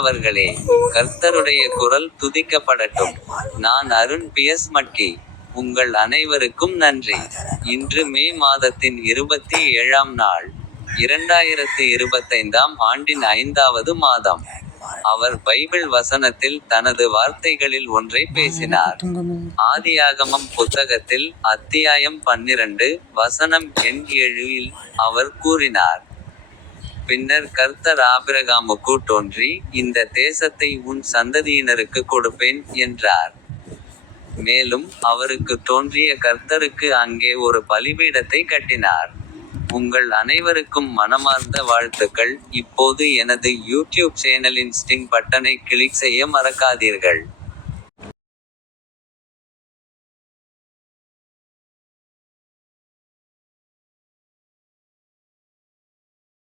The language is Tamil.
அவர்களே கர்த்தருடைய குரல் துதிக்கப்படட்டும். நான் அருண் பியஸ் மட்கி உங்கள் அனைவருக்கும் நன்றி. இன்று மே மாதத்தின் இருபத்தி ஏழாம் நாள் இரண்டாயிரத்து இருபத்தைந்தாம் ஆண்டின் ஐந்தாவது மாதம். அவர் பைபிள் வசனத்தில் தனது வார்த்தைகளில் ஒன்றை பேசினார். ஆதியாகமம் புத்தகத்தில் அத்தியாயம் பன்னிரண்டு வசனம் எண் ஏழில் அவர் கூறினார். பின்னர் கர்த்தர் ஆபிரகாமுக்கு தோன்றி இந்த தேசத்தை உன் சந்ததியினருக்கு கொடுப்பேன் என்றார். மேலும் அவருக்கு தோன்றிய கர்த்தருக்கு அங்கே ஒரு பலிபீடத்தை கட்டினார். உங்கள் அனைவருக்கும் மனமார்ந்த வாழ்த்துக்கள். இப்போது எனது யூடியூப் சேனலின் ஸ்டிங் பட்டனை கிளிக் செய்ய மறக்காதீர்கள்.